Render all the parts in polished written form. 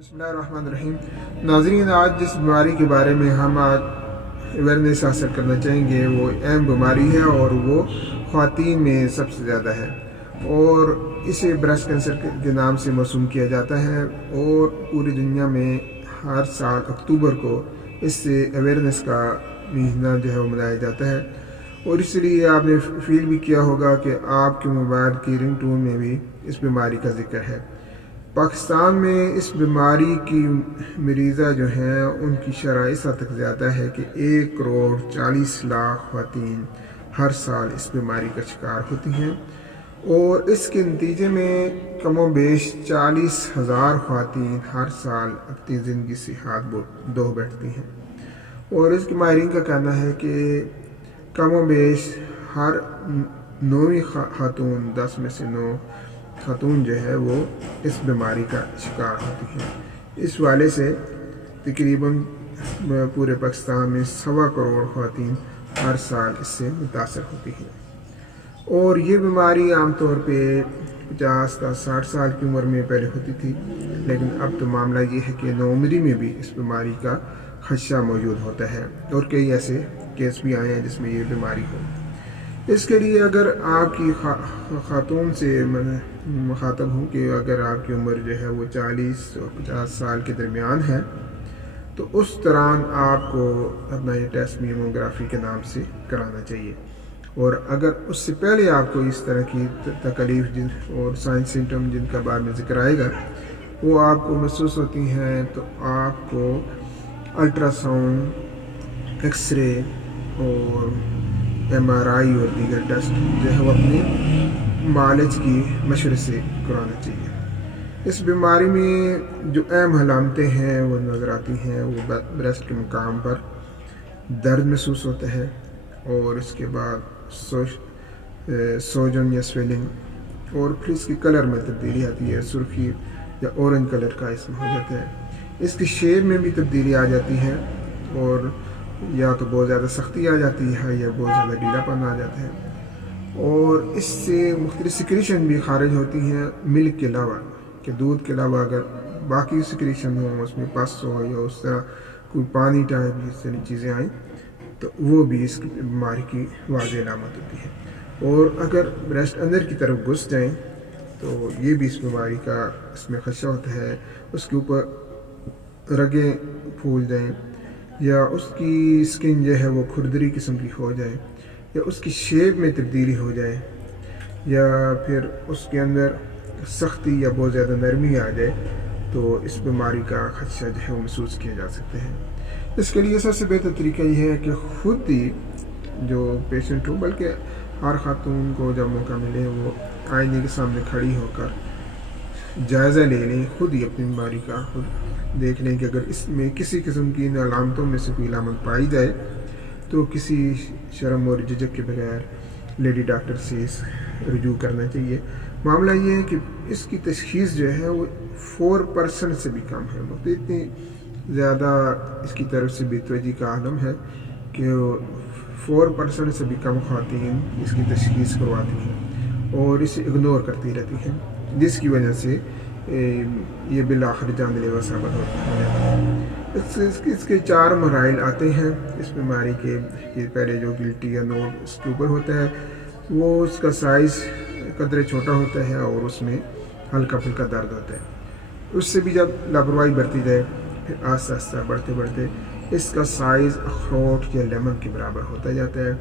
बिस्मिल्लाहिर्रहमानिर्रहीम। नाज़रीन, आज जिस बीमारी के बारे में हम आज अवेयरनेस हासिल करना चाहेंगे वो अहम बीमारी है और वो ख़वातीन में सबसे ज़्यादा है और इसे ब्रेस्ट कैंसर के नाम से मौसूम किया जाता है और पूरी दुनिया में हर साल अक्टूबर को इससे अवेयरनेस का महीना जो है वो मनाया जाता है। और इसलिए आपने फील भी किया होगा कि आपके मोबाइल की रिंगटोन में भी इस बीमारी का जिक्र है। पाकिस्तान में इस बीमारी की मरीज़ा जो हैं उनकी शरह इस हद तक ज़्यादा है कि 1,40,00,000 ख़वातीन हर साल इस बीमारी का शिकार होती हैं और इसके नतीजे में कमो बेश 40,000 ख़वातीन हर साल अपनी ज़िंदगी से हाथ धो बैठती हैं। और इसके माहिरीन का कहना है कि कमो बेश हर 9वीं खातून 10 में से 9 खातून जो है वो इस बीमारी का शिकार होती हैं। इस वाले से तकरीबन पूरे पाकिस्तान में 1.25 करोड़ ख़वातीन हर साल इससे मुतासर होती हैं और ये बीमारी आमतौर पे 50 या 60 साल की उम्र में पहले होती थी, लेकिन अब तो मामला ये है कि नौउम्री में भी इस बीमारी का खदशा मौजूद होता है और कई ऐसे केस भी आए हैं जिसमें ये बीमारी हो। इसके लिए अगर आपकी खातून से मैं मुखातब हूँ कि अगर आपकी उम्र जो है वो 40 और 50 साल के दरमियान है तो उस दौरान आपको अपना ये टेस्ट मेमोग्राफी के नाम से कराना चाहिए। और अगर उससे पहले आपको इस तरह की तकलीफ और साइन सिम्टम जिनका बाद में जिक्र आएगा वो आपको महसूस होती हैं तो आपको अल्ट्रासाउंड, एक्सरे और MRI और दीगर टेस्ट जो है वो अपने मालिज की मशवरे से कराना चाहिए। इस बीमारी में जो अहम अलामतें हैं वो नज़र आती हैं, वो ब्रेस्ट के मुकाम पर दर्द महसूस होता है और इसके बाद सोजन या स्वेलिंग और फिर इसके कलर में तब्दीली आती है, सुर्खी या ऑरेंज कलर का इसमें हो जाता है। इसकी शेप में भी तब्दीली आ जाती है और या तो बहुत ज़्यादा सख्ती आ जाती है या बहुत ज़्यादा ढीलापन आ जाता है और इससे मुख्तलिफ सिक्रीशन भी खारिज होती हैं मिल्क के अलावा, कि दूध के अलावा अगर बाकी सिक्रीशन हो, उसमें पस हो या उस तरह कोई पानी टाइप जिस तरह चीज़ें आएँ तो वो भी इस बीमारी की वाज़ेह अलामत होती है। और अगर ब्रेस्ट अंदर की तरफ घुस जाएँ तो ये भी इस बीमारी का इसमें खदशा होता है। उसके ऊपर रगें फूल जाएँ या उसकी स्किन जो है वो खुरदरी किस्म की हो जाए या उसकी शेप में तब्दीली हो जाए या फिर उसके अंदर सख्ती या बहुत ज़्यादा नरमी आ जाए तो इस बीमारी का खदशा जो है वो महसूस किया जा सकते हैं। इसके लिए सबसे बेहतर तरीका ये है कि ख़ुद ही जो पेशेंट हो, बल्कि हर खातून को जब मौका मिले वो आईने के सामने खड़ी होकर जायज़ा ले लें, खुद ही अपनी बीमारी का खुद देख लें कि अगर इसमें किसी किस्म की इन अलामतों में से कोई अलामत पाई जाए तो किसी शर्म और झिझक के बगैर लेडी डॉक्टर से रुजू करना चाहिए। मामला ये है कि इसकी तशख़ीस जो है वो 4% से भी कम है, मतलब इतनी ज़्यादा इसकी तरफ से बेतवजी का आलम है कि 4% से भी कम ख़वातीन इसकी तशख़ीस करवाती हैं और इसे इग्नोर करती रहती हैं, जिसकी वजह से ये बिल आखिर जानलेवा साबित हो जाता है। इसके 4 मराइल आते हैं इस बीमारी के। पहले जो गिल्टी या नोड इसके ऊपर होता है वो उसका साइज़ कदरे छोटा होता है और उसमें हल्का फुल्का दर्द होता है। उससे भी जब लापरवाही बढ़ती जाए फिर आस्ता आस्ता बढ़ते बढ़ते इसका साइज़ अखरोट या लेमन के बराबर होता जाता है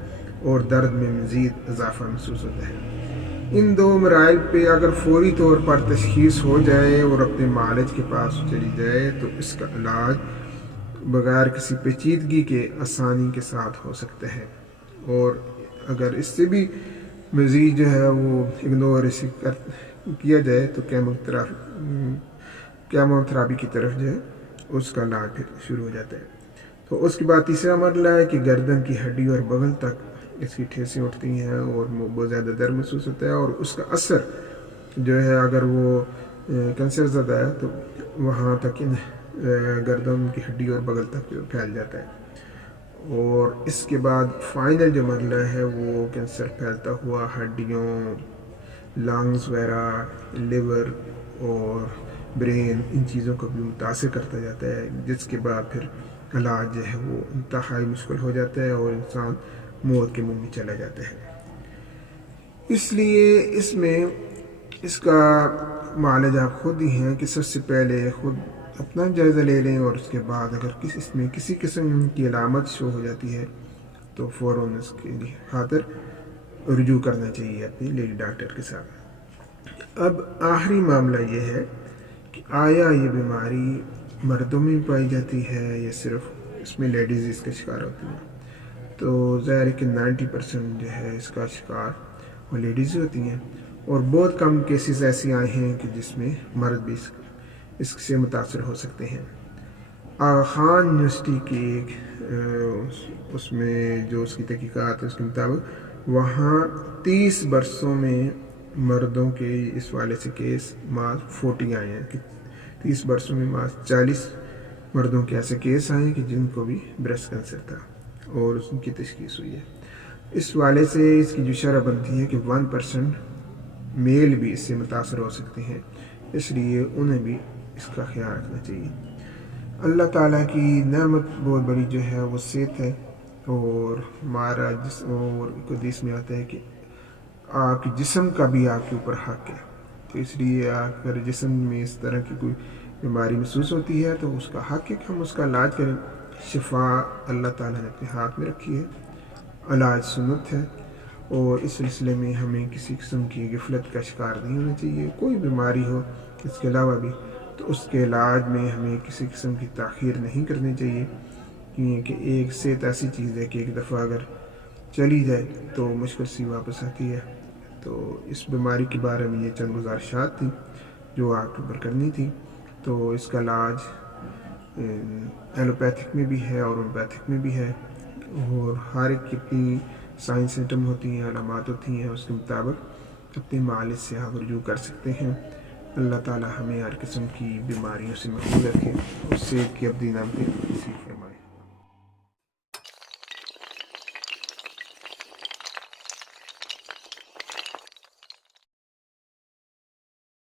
और दर्द में मज़ीद इजाफा महसूस होता है। इन 2 मराइल पे अगर फौरी तौर पर तशख़ीस हो जाए और अपने मालिज के पास चली जाए तो इसका इलाज बग़ैर किसी पेचीदगी के आसानी के साथ हो सकता है। और अगर इससे भी मज़ीद जो है वो इग्नोर इसे किया जाए तो केमोथेरेपी की तरफ जो है उसका इलाज फिर शुरू हो जाता है। तो उसके बाद तीसरा मरला है कि गर्दन की हड्डी और बगल तक इसकी ठेसें उठती हैं और बहुत ज़्यादा दर्द महसूस होता है और उसका असर जो है अगर वो कैंसर ज़्यादा है तो वहाँ तक इन गर्दन की हड्डी और बगल तक फैल जाता है। और इसके बाद फाइनल जो मरला है वो कैंसर फैलता हुआ हड्डियों, लंग्स वगैरह, लिवर और برین ان چیزوں کو بھی متاثر کرتا جاتا ہے، جس کے بعد پھر علاج جو ہے وہ انتہائی مشکل ہو جاتا ہے اور انسان موت کے منہ میں چلا جاتا ہے۔ اس لیے اس میں اس کا معالج آپ خود ہی ہیں کہ سب سے پہلے خود اپنا جائزہ لے لیں، اور اس کے بعد اگر اس میں کسی قسم کی علامت شو ہو جاتی ہے تو فوراً اس کے لیے خاطر رجوع کرنا چاہیے اپنی لیڈی ڈاکٹر کے ساتھ۔ اب آخری معاملہ یہ ہے کہ آیا یہ بیماری مردوں میں پائی جاتی ہے یا صرف اس میں لیڈیز اس کا شکار ہوتی ہیں؟ تو ظاہر ہے کہ 90% جو ہے اس کا شکار وہ لیڈیز ہوتی ہیں، اور بہت کم کیسز ایسی آئے ہیں کہ جس میں مرد بھی اس سے متاثر ہو سکتے ہیں۔ آغا خان یونیورسٹی کی ایک اس میں جو اس کی تحقیقات ہے اس کے مطابق وہاں 30 برسوں میں مردوں کے اس والے سے کیس ماز 40 آئے ہیں، کہ 30 برسوں میں ماز 40 مردوں کے ایسے کیس آئے ہیں کہ جن کو بھی بریسٹ کینسر تھا اور اس کی تشخیص ہوئی ہے۔ اس والے سے اس کی جو شرح بنتی ہے کہ 1% میل بھی اس سے متاثر ہو سکتے ہیں، اس لیے انہیں بھی اس کا خیال رکھنا چاہیے۔ اللہ تعالیٰ کی نعمت بہت بڑی جو ہے وہ صحت ہے، اور ہمارا اور حدیث میں آتا ہے کہ آپ کے جسم کا بھی آپ کے اوپر حق ہے، تو اس لیے اگر جسم میں اس طرح کی کوئی بیماری محسوس ہوتی ہے تو اس کا حق ہے کہ ہم اس کا علاج کریں۔ شفا اللہ تعالیٰ نے اپنے ہاتھ میں رکھی ہے، علاج سنت ہے، اور اس سلسلے میں ہمیں کسی قسم کی غفلت کا شکار نہیں ہونا چاہیے۔ کوئی بیماری ہو اس کے علاوہ بھی تو اس کے علاج میں ہمیں کسی قسم کی تاخیر نہیں کرنی چاہیے، کیونکہ ایک صحت ایسی چیز ہے کہ ایک دفعہ اگر چلی جائے تو مشکل سی واپس آتی ہے۔ تو اس بیماری کے بارے میں یہ چند گزارشات تھیں جو آپ کے اوپر کرنی تھی۔ تو اس کا علاج ایلوپیتھک میں بھی ہے اور ہومیوپیتھک میں بھی ہے، اور ہر ایک کی اپنی سائنس سسٹم ہوتی ہیں، علامات ہوتی ہیں، اس کے مطابق اپنے معالج سے آپ رجوع کر سکتے ہیں۔ اللہ تعالی ہمیں ہر قسم کی بیماریوں سے محفوظ رکھے اور صحت کی ابدی نام دے۔